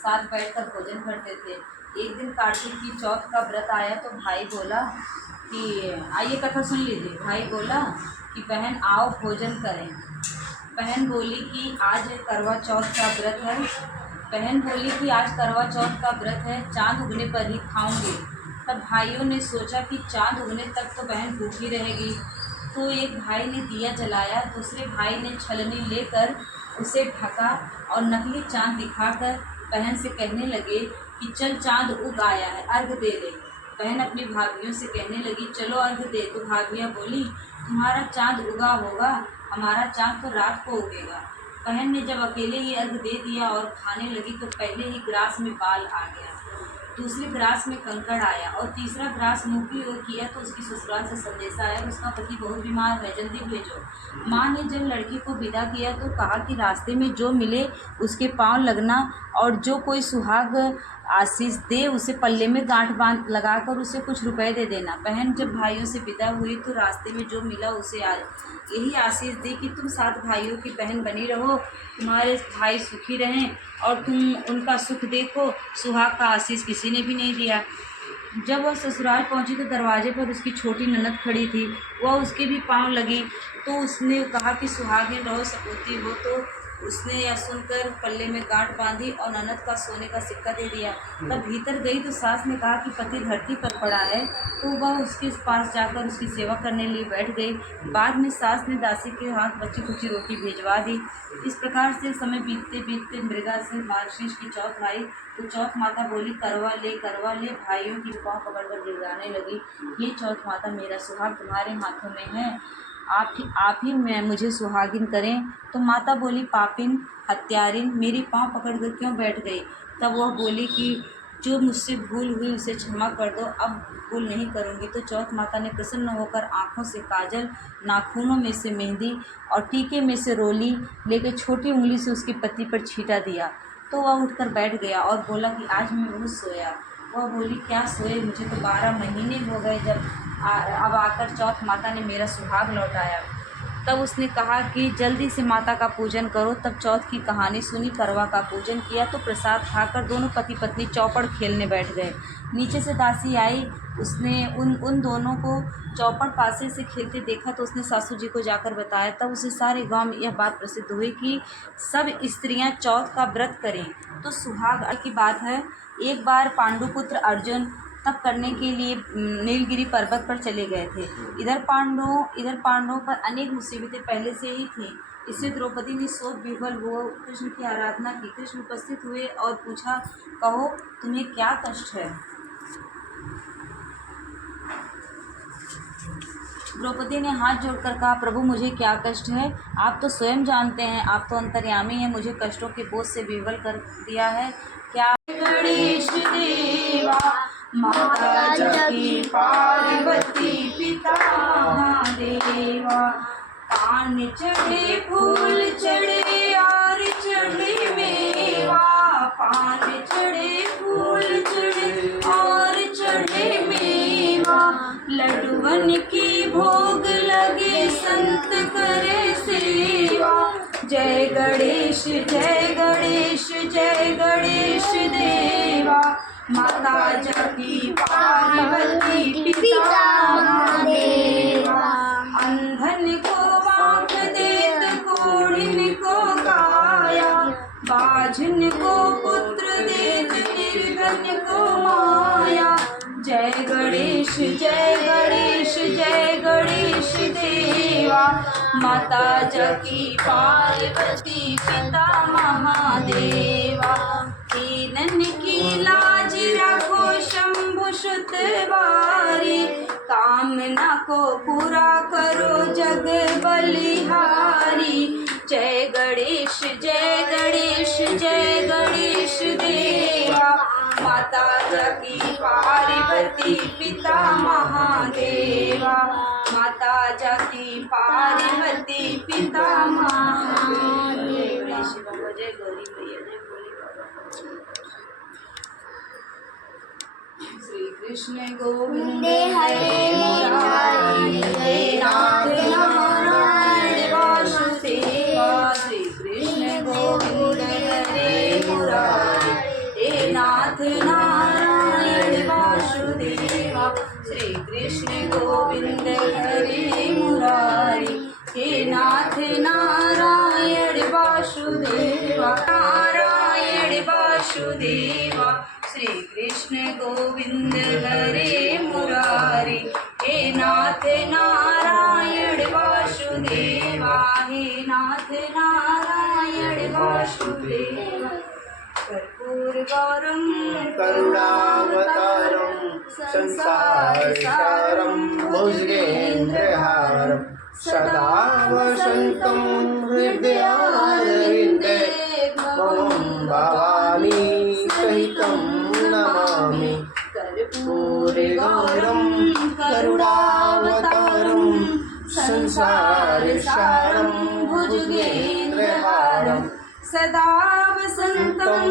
साथ बैठकर भोजन करते थे। एक दिन कार्तिक की चौथ का व्रत आया तो भाई बोला कि आइए कथा सुन लीजिए। भाई बोला कि बहन आओ भोजन करें। बहन बोली कि आज करवा चौथ का व्रत है। बहन बोली कि आज करवा चौथ का व्रत है, चाँद उगने पर ही खाऊंगी। तब भाइयों ने सोचा कि चाँद उगने तक तो बहन भूखी रहेगी। तो एक भाई ने दिया जलाया, दूसरे भाई ने छलनी लेकर उसे ढका और नकली चाँद दिखाकर बहन से कहने लगे कि चल चाँद उग आया है, अर्घ दे दे। बहन अपनी भाभियों से कहने लगी चलो अर्घ दे। तो भाभियाँ बोली तुम्हारा चाँद उगा होगा, हमारा चाँद तो रात को उगेगा। बहन ने जब अकेले ही अर्घ दे दिया और खाने लगी तो पहले ही ग्रास में बाल आ गया, दूसरे ग्रास में कंकड़ आया और तीसरा ग्रास मुँह की ओर किया तो उसकी ससुराल से संदेशा आया उसका पति बहुत बीमार है, जल्दी भेजो। माँ ने जब लड़की को विदा किया तो कहा कि रास्ते में जो मिले उसके पाँव लगना और जो कोई सुहाग आशीष दे उसे पल्ले में गांठ बांध लगाकर उसे कुछ रुपए दे देना। बहन जब भाइयों से विदा हुई तो रास्ते में जो मिला उसे यही आशीष दी कि तुम 7 भाइयों की बहन बनी रहो, तुम्हारे भाई सुखी रहें और तुम उनका सुख देखो। सुहाग का आशीष किसी ने भी नहीं दिया। जब वह ससुराल पहुंची तो दरवाजे पर उसकी छोटी ननद खड़ी थी। वह उसके भी पाँव लगी तो उसने कहा कि सुहागिन रहो, सपूती हो। तो उसने यह सुनकर पल्ले में गांठ बांधी और ननद का सोने का सिक्का दे दिया। तब भीतर गई तो सास ने कहा कि पति धरती पर पड़ा है, तो वह उसके पास जाकर उसकी सेवा करने लिए बैठ गई। बाद में सास ने दासी के हाथ बची कुची रोटी भिजवा दी। इस प्रकार से समय बीतते बीतते मृगा से मार्गशीर्ष की चौथ आई तो चौथ माता बोली करवा ले। भाइयों की पाँव पकड़कर गिड़गिड़ाने लगी, ये चौथ माता मेरा सुहाग तुम्हारे हाथों में है, आप ही मैं मुझे सुहागिन करें। तो माता बोली पापिन हत्यारिन, मेरी पाँव पकड़कर क्यों बैठ गई। तब वह बोली कि जो मुझसे भूल हुई उसे क्षमा कर दो, अब भूल नहीं करूँगी। तो चौथ माता ने प्रसन्न होकर आँखों से काजल, नाखूनों में से मेहंदी और टीके में से रोली लेकर छोटी उंगली से उसके पति पर छींटा दिया। तो वह उठकर बैठ गया और बोला कि आज मैं बहुत सोया। वह बोली क्या सोए, मुझे तो 12 महीने हो गए, जब अब आकर चौथ माता ने मेरा सुहाग लौटाया। तब उसने कहा कि जल्दी से माता का पूजन करो। तब चौथ की कहानी सुनी, करवा का पूजन किया तो प्रसाद खाकर दोनों पति पत्नी चौपड़ खेलने बैठ गए। नीचे से दासी आई, उसने उन दोनों को चौपड़ पासे से खेलते देखा तो उसने सासू जी को जाकर बताया। तब उसे सारे गांव में यह बात प्रसिद्ध हुई कि सब स्त्रियां चौथ का व्रत करें तो सुहाग की बात है। एक बार पांडुपुत्र अर्जुन तप करने के लिए नीलगिरी पर्वत पर चले गए थे। इधर पांडवों पर अनेक मुसीबतें पहले से ही थीं। इससे द्रौपदी ने शोक विह्वल हो कृष्ण की आराधना की। कृष्ण उपस्थित हुए और पूछा, कहो तुम्हें क्या कष्ट है। द्रौपदी ने हाथ जोड़कर कहा, प्रभु मुझे क्या कष्ट है, आप तो स्वयं जानते हैं, आप तो अंतर्यामी हैं, मुझे कष्टों के बोझ से विह्वल कर दिया है। क्या गणेश देवा माता जकी पार्वती पिता महादेवा, पान चढ़े फूल चढ़े और चढ़े मेवा, पान चढ़े फूल चढ़े और चढ़े मेवा, लड्डुअन की भोग लगे संत करे सेवा। जय गणेश जय गणेश जय गणेश देवा, माता जकी पार्वती पिता महादेवा, अंधन को आँख देत कोढ़िन को काया, बाझन को पुत्र देत निर्धन को माया। जय गणेश जय गणेश जय गणेश देवा, माता जकी पार्वती पिता महादेवा, दीनन की लाज रखो शंभु सुत बारी, कामना को पूरा करो जग बलिहारी। जय गणेश जय गणेश जय गणेश देवा, माता जकी पार्वती पिता महादेवा, माता जकी पार्वती पिता महादेवा। जय गौरी मैया जय भोले बाबा। श्री कृष्ण गोविंद हरे मुरारी, हरे नाथ नारायण वासुदेवा। श्री कृष्ण गोविंद हरे मुरारी, नारायण वासुदेवा श्री कृष्ण गोविंद हरे मुरारी हे नाथ नारायण वासुदेवा नारायण वासुदेवा श्री कृष्ण गोविंद हरे मुरारी हे नाथ नारायण वासुदेवा हे नाथ नारायण वासुदेवा कर्पूर गौरम करुणावतारं संसारसारं भुजगेन्द्रहारं सदा वसन्तं हृदयारविन्दे त्वं भवानी सहितं नमामि कर्पूरगौरं करुणावतारं संसारसारं भुजगेन्द्रहारं सदा वसन्तं